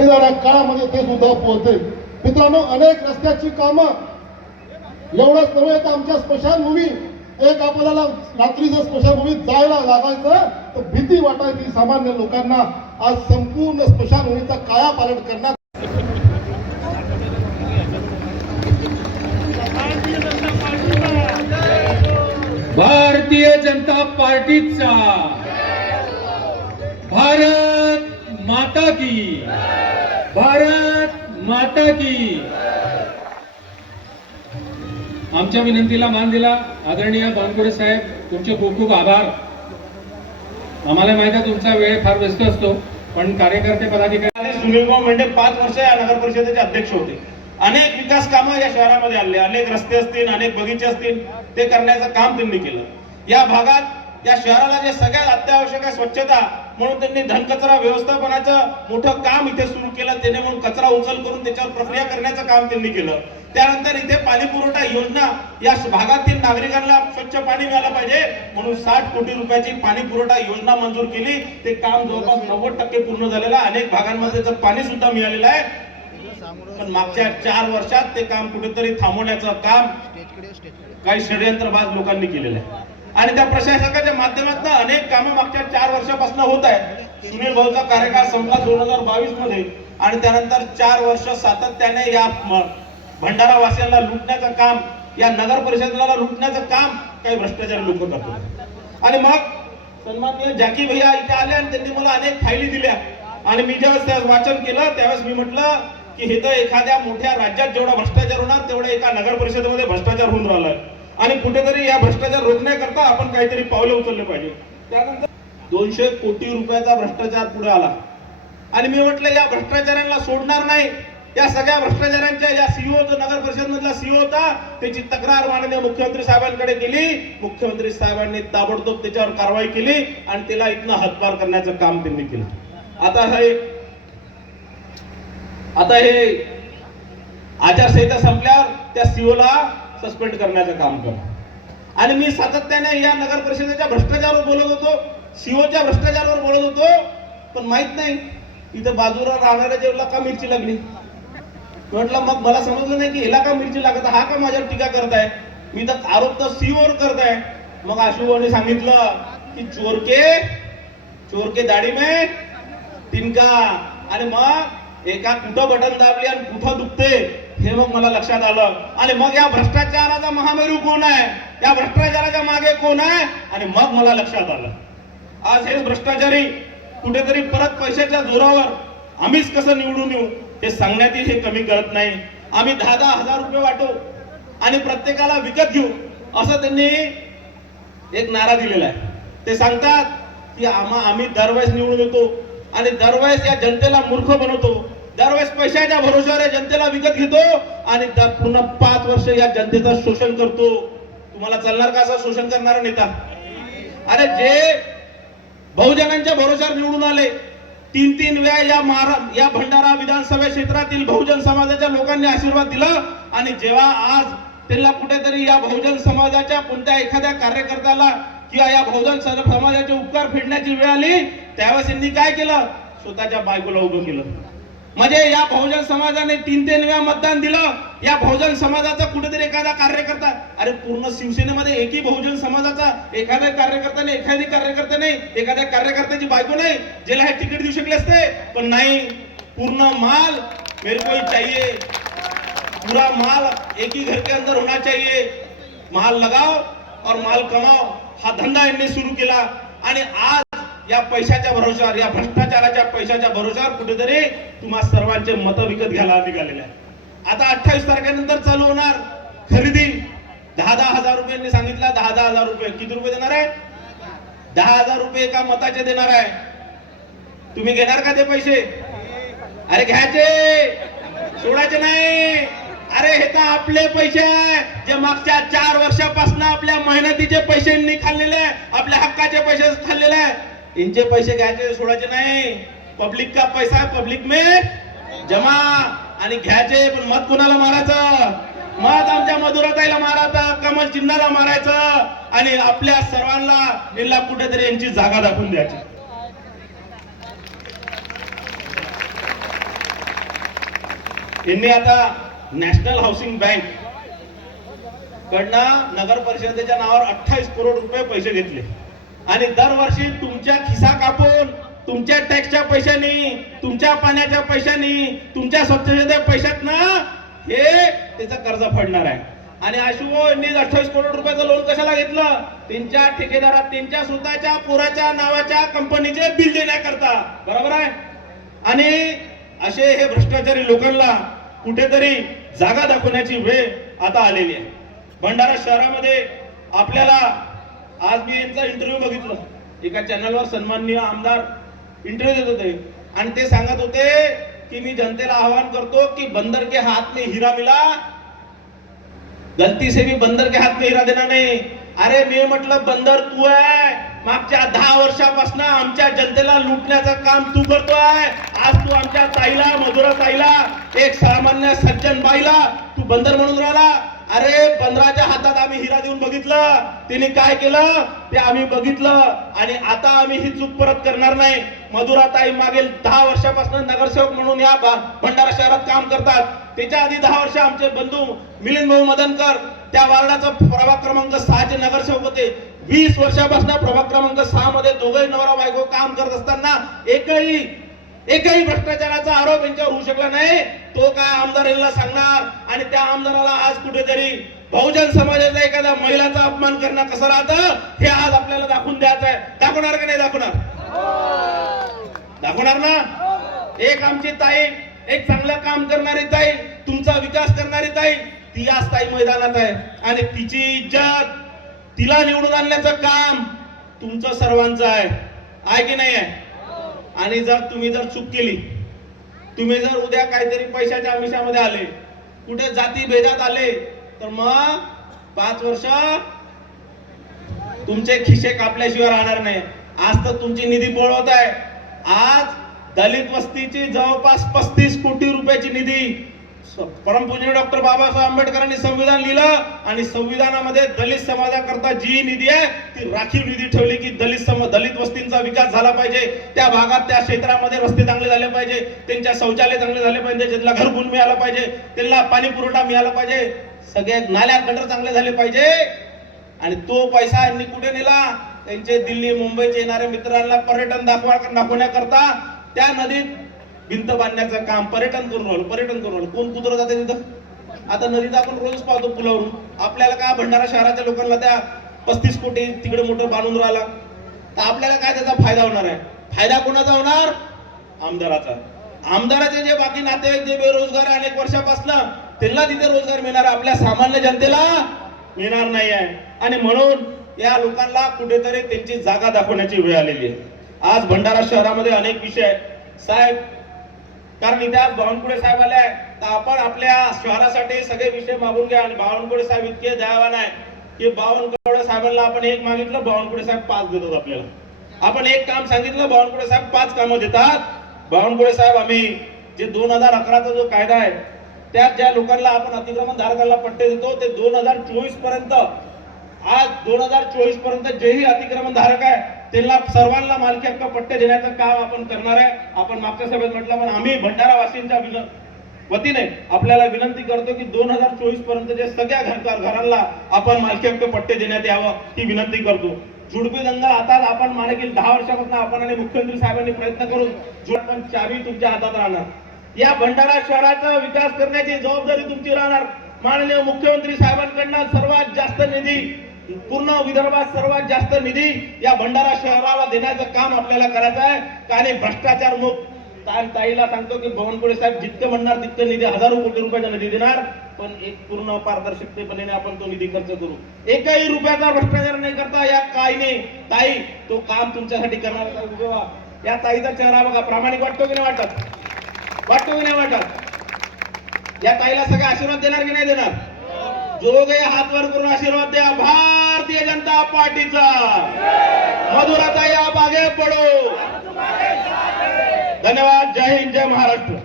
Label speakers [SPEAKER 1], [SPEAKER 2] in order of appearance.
[SPEAKER 1] येणाऱ्या काळामध्ये ते सुद्धा पोहोचेल. मित्रांनो अनेक रस्त्याची कामं एवढंच नव्हे तर आमच्या स्मशानभूमी एक आपल्याला रात्रीचं स्मशानभूमीत जायला लागायचं तर भीती वाटायची सामान्य लोकांना. आज संपूर्ण स्मशानभूमीचा कायापालट करण्यात
[SPEAKER 2] भारतीय जनता पार्टीचा भारत माता की भारत माता की। आमच्या विनंतीला मान दिला. आदरणीय बानकुडे साहेब तुमचे खूप खूप आभार. आम्हाला माहिती आहे तुमचा वेळ फार व्यस्त असतो पण कार्यकर्ते पदाधिकारी
[SPEAKER 3] आणि सुनीलभाऊ म्हणजे पाच वर्ष या नगर परिषदेचे अध्यक्ष होते. अनेक विकास कामं या शहरामध्ये आणले अनेक रस्ते असतील अनेक बगीचे असतील ते करण्याचं काम त्यांनी केलं. या भागात या शहराला जे सगळ्यात अत्यावश्यक आहे स्वच्छता म्हणून त्यांनी धनकचरा व्यवस्थापनाचं मोठं काम इथे सुरू केलं. त्याने म्हणून कचरा उचल करून त्याच्यावर प्रक्रिया करण्याचं काम त्यांनी केलं. त्यानंतर इथे पाणी पुरवठा योजना या भागातील नागरिकांना स्वच्छ पाणी मिळालं पाहिजे. म्हणून साठ कोटी रुपयाची पाणी पुरवठा योजना मंजूर केली. ते काम जवळपास नव्वद टक्के पूर्ण झालेलं आहे. अनेक भागांमध्ये त्याचं पाणी सुद्धा मिळालेलं आहे. पण मागच्या चार वर्षात ते काम कुठेतरी थांबवण्याचं काम काही षडयंत्रबाज लोकांनी केलेलं आहे. आणि त्या प्रशासकाच्या माध्यमातून अनेक कामं मागच्या चार वर्षापासून होत आहेत. सुनील भाऊचा कार्यकाळ संपला दोन हजार बावीसमध्ये आणि त्यानंतर चार वर्ष सातत्याने या भंडारा वासियांना लुटण्याचं काम या नगर परिषदेला लुटण्याचं काम काही भ्रष्टाचारी लोक करतात. आणि मग सन्माननीय जॅकी भैया इथे आले आणि त्यांनी मला अनेक फायली दिल्या. आणि मी ज्यावेळेस त्या वाचन केलं त्यावेळेस मी म्हटलं की हे तर एखाद्या मोठ्या राज्यात जेवढा भ्रष्टाचार होणार तेवढा एका नगर परिषदेमध्ये भ्रष्टाचार होऊन राहिलाय. आणि कुठेतरी या भ्रष्टाचार रोखण्याकरता आपण काहीतरी पावले उचलले पाहिजे. त्यानंतर दोनशे कोटी रुपयाचा भ्रष्टाचार पुढे आला. आणि मी म्हटलं या भ्रष्टाचारांना सोडणार नाही. या सगळ्या भ्रष्टाचारांच्या या सीओ जो नगर परिषद मधला सीओ होता. त्याची तक्रार माननीय मुख्यमंत्री साहेबांकडे केली. मुख्यमंत्री साहेबांनी ताबडतोब त्याच्यावर कारवाई केली आणि त्याला इथनं हतपार करण्याचं काम त्यांनी केलं. आता हे आता हे आचारसंहिता संपल्यावर त्या सीओला सस्पेंड करण्याचं काम कर आणि मी सातत्याने या नगर परिषदेच्या भ्रष्टाचारावर बोलत होतो सीओच्या भ्रष्टाचारावर बोलत होतो पण माहीत नाही इथं बाजूला राहणाऱ्या जेवला का मिरची लागली? म्हटलं मग मला समजलं नाही की ह्याला का मिरची लागत हा का माझ्यावर टीका करताय? मी तर आरोप तर सीओवर करताय. मग आशुभाऊने सांगितलं की चोरके चोरके दाढी में तिनका. आणि मग एका कुठं बटन दाबली आणि कुठं दुखते? हे मग मला लक्षात आलं. आणि मग या भ्रष्टाचाराचा महामेरू कोण आहे? या भ्रष्टाचाराच्या मागे कोण आहे? आणि मग मला लक्षात आलं. आज हे भ्रष्टाचारी कुठेतरी परत पैशाच्या जोरावर आम्हीच कसं निवडून येऊ हे सांगण्यातही हे कमी करत नाही. आम्ही दहा दहा हजार रुपये वाटू आणि प्रत्येकाला विकत घेऊ असं त्यांनी एक नारा दिलेला आहे. ते सांगतात की आम्हा आम्ही दरवेळेस निवडून येतो आणि दरवेळेस या जनतेला मूर्ख बनवतो. दरवेळेस पैशाच्या भरोश्यावर जनतेला विकत घेतो आणि त्यात पुन्हा पाच वर्ष या जनतेचं शोषण करतो. तुम्हाला चालणार का असं शोषण करणारा नेता? अरे जे बहुजनांच्या भरोश्यावर निवडून आले तीन तीन वेळा या महारा या भंडारा विधानसभा क्षेत्रातील बहुजन समाजाच्या लोकांनी आशीर्वाद दिला आणि जेव्हा आज त्यांना कुठेतरी या बहुजन समाजाच्या कोणत्या एखाद्या कार्यकर्त्याला किंवा या बहुजन स- समाजाचे उपकार फेडण्याची वेळ आली त्यावेळेस यांनी काय केलं? स्वतःच्या बायकोला उभं केलं. म्हणजे या बहुजन समाजाने तीन तीन वेळा मतदान दिलं. या बहुजन समाजाचा कुठेतरी एखादा कार्यकर्ता अरे पूर्ण शिवसेनेमध्ये एकही बहुजन समाजाचा एखाद्या कार्यकर्त्याने एखादी कार्यकर्ता नाही एखाद्या कार्यकर्त्याची बायको नाही ज्याला हे तिकीट देऊ शकले असते. पण नाही पूर्ण माल मेरे को चाहिए पूरा माल एक ही घर के अंदर होना चाहिए माल लगाओ और माल कमाओ हा धंदा यांनी सुरू केला. आणि आज या पैशाच्या भरोशावर या भ्रष्टाचाराच्या पैशाच्या भरोशावर कुठेतरी तुम्हा सर्वांचे मतं विकत घ्यायला निघालेले आहे आता अठ्ठावीस तारखेनंतर चालू होणार खरेदी. दहा दहा हजार रुपयांनी सांगितलं दहा दहा हजार रुपये. किती रुपये देणार आहे? दहा हजार रुपये एका मताचे देणार आहे. तुम्ही घेणार का ते पैसे? अरे घ्यायचे. सोडायचे नाही. अरे हे तर आपले पैसे जे मागच्या चार वर्षापासून आपल्या मेहनतीचे पैसे खाल्लेले आहे आपल्या हक्काचे पैसे खाल्लेले आहे. इनचे पैसे घ्यायचे सोडायचे नाही। पब्लिक का पैसा पब्लिक मे जमा। आणि घ्यायचे पण मत कोणाला मारायचं? मत आमच्या मधुराताईला मारायचं कमल चिन्हाला मारायचं आणि आपल्या सर्वांना यांना कुठेतरी यांची जागा दाखवून द्यायची. यांनी आता नॅशनल हाऊसिंग बँक कडनं नगर परिषदेच्या नावावर अठ्ठावीस करोड रुपये पैसे घेतले. आणि दरवर्षी तुमच्या खिसा कापून तुमच्या टॅक्सच्या पैशानी तुमच्या पाण्याच्या पैशानी तुमच्या स्वच्छतेच्या पैशातनं हे त्याचं कर्ज फेडणार आहे. आणि अशुभ यांनी अठ्ठावीस करोड रुपयाचं लोन कशाला घेतलं? त्यांच्या ठेकेदारात त्यांच्या स्वतःच्या पुराच्या नावाच्या कंपनीचे बिल देण्याकरता बरोबर आहे? आणि असे हे भ्रष्टाचारी लोकांना कुठेतरी जागा दाखवण्याची वेळ आता आलेली आहे. भंडारा शहरामध्ये आपल्याला आज मी यांचा इंटरव्ह्यू बघितला. एका चॅनलवर सन्माननीय आमदार इंटरव्ह्यू देत होते. आणि ते सांगत होते की मी जनतेला आवाहन करतो की बंदर के हात में हिरा मिला. गलती से भी बंदर के हात में हिरा देणार नाही. अरे मी म्हटलं बंदर तू आहे. मागच्या दहा वर्षापासून आमच्या जनतेला लुटण्याचं काम तू करतोय. आज तू आमच्या ताईला मधुरा ताईला एक सामान्य सज्जन बाईला तू बंदर म्हणून राहिला. अरे बंदराच्या हातात देऊन बघितलं तिने काय केलं? ते आम्ही बघितलं आणि आता आम्ही ही चूक परत करणार नाही. मधुराताई मागील दहा वर्षापासून नगरसेवक म्हणून या भंडारा शहरात काम करतात. त्याच्या आधी दहा वर्ष आमचे बंधू मिलिंद भाऊ मदनकर त्या वार्डाचा प्रभाग क्रमांक सहाचे नगरसेवक होते. वीस वर्षापासून प्रभाग क्रमांक सहा मध्ये दोघही नवरा बायको काम करत असताना एकही एकही भ्रष्टाचाराचा आरोप यांच्यावर होऊ शकला नाही. तो काय आमदार यांना सांगणार? आणि त्या आमदाराला आज कुठेतरी बहुजन समाजातल्या एखाद्या महिलाचा अपमान करणं कसं राहतं? हे आज आपल्याला दाखवून द्यायचं आहे. दाखवणार का नाही दाखवणार? दाखवणार ना? एक आमची ताई एक चांगलं काम करणारी ताई तुमचा विकास करणारी ताई ती आज ताई मैदानात आहे. आणि तिची इज्जत तिला निवडून आणण्याचं काम तुमचं सर्वांचं आहे. आहे की नाही आहे? आणि जर तुम्ही जर चूक केली तुम्ही जर उद्या काहीतरी पैशाच्या आमिषामध्ये आले कुठे जाती भेदात आले तर मग पाच वर्ष तुमचे खिशे कापल्याशिवाय राहणार नाही आज तर तुमची निधी बोळवत आहे. आज दलित वस्तीची जवळपास पस्तीस कोटी रुपयाची निधी स- डॉक्टर बाबासाहेब आंबेडकरांनी संविधान लिहिलं आणि संविधानामध्ये दलित समाजाकरता जी निधी आहे ती राखीव निधी ठेवली की दलित सम दलित वस्तींचा विकास झाला पाहिजे. त्या भागात त्या क्षेत्रामध्ये रस्ते चांगले झाले पाहिजे. त्यांच्या शौचालय चांगले झाले पाहिजे. त्यांना घरगुण मिळालं पाहिजे. त्यांना पाणी पुरवठा मिळाला पाहिजे. सगळे नाल्या गटर चांगले झाले पाहिजे. आणि तो पैसा यांनी कुठे नेला? त्यांचे दिल्ली मुंबईचे येणाऱ्या मित्रांना पर्यटन दाखवा दाखवण्याकरता. त्या नदीत भिंत बांधण्याचं काम पर्यटन करून राहिलं पर्यटन करून राहिलं. कोण कुत्र जाते तिथं? आता नदीत आपण रोज पाहतो पुलावरून. आपल्याला काय भंडारा शहराच्या लोकांना त्या पस्तीस कोटी तिकडे मोठं बांधून राहिला. तर आपल्याला काय त्याचा फायदा होणार आहे? फायदा कोणाचा होणार? आमदाराचा. आमदाराचे जे बाकी नातेवाईक जे बेरोजगार अनेक वर्षापासून त्यांना तिथे रोजगार मिळणार आपल्या सामान्य जनतेला मिळणार नाही आहे. आणि म्हणून या लोकांना कुठेतरी त्यांची जागा दाखवण्याची वेळ आलेली आहे. आज भंडारा शहरामध्ये अनेक विषय आहेत. साहेब कारण इथे आज बावनकुळे साहेब आले तर आपण आपल्या शहरासाठी सगळे विषय मागून घ्या. आणि बावनकुळे साहेब इतके दयावान आहे की बावनकुळे साहेबांना आपण एक मागितलं बावनकुळे साहेब पाच देतात आपल्याला. आपण एक काम सांगितलं बावनकुळे साहेब पाच कामं देतात. बावनकुळे साहेब आम्ही जे दोन हजार अकराचा जो कायदा आहे त्या ज्या लोकांना आपण अतिक्रमण धारकांना पट्टे देतो ते दोन हजार चोवीसपर्यंत आज दोन हजार चोवीसपर्यंत जेही अतिक्रमण धारक आहे त्यांना सर्वांना मालकी हक्क पट्टे देण्याचं काम आपण करणार आहे. आपण मागच्या सभेत म्हटलं पण आम्ही भंडारावासींच्या विन- वतीने आपल्याला विनंती करतो की दोन हजार चोवीसपर्यंत जे सगळ्या घरकार घरांना आपण मालकी हक्क पट्टे देण्यात यावं ही विनंती करतो. झुडपी दंगल आता आपण मागील दहा वर्षापासून आपण आणि मुख्यमंत्री साहेबांनी प्रयत्न करून चावी तुमच्या हातात राहणार. या भंडारा शहराचा विकास करण्याची जबाबदारी तुमची राहणार. माननीय मुख्यमंत्री साहेबांकडनं सर्वात जास्त निधी पूर्ण विदर्भात सर्वात जास्त निधी या भंडारा शहराला देण्याचं काम आपल्याला करायचं आहे. कारण भ्रष्टाचार मुक्त. ताईला सांगतो की भवनपुरे साहेब जितकं म्हणणार तितकं निधी हजारो कोटी रुपयाचा निधी देणार. पण एक पूर्ण पारदर्शकतेपणे आपण तो निधी खर्च करू. एकही रुपयाचा भ्रष्टाचार नाही करता. या नाही ताई तो काम तुमच्यासाठी करणार या ताईचा चेहरा बघा. प्रामाणिक वाटतो की नाही वाटत? वाटतो की नाही वाटत? या ताईला सगळे आशीर्वाद देणार की नाही देणार? जो गे हात वर करून आशीर्वाद द्या. भारतीय जनता पार्टीचा. मधुराताई या आगे पडो. धन्यवाद. जय हिंद जय महाराष्ट्र.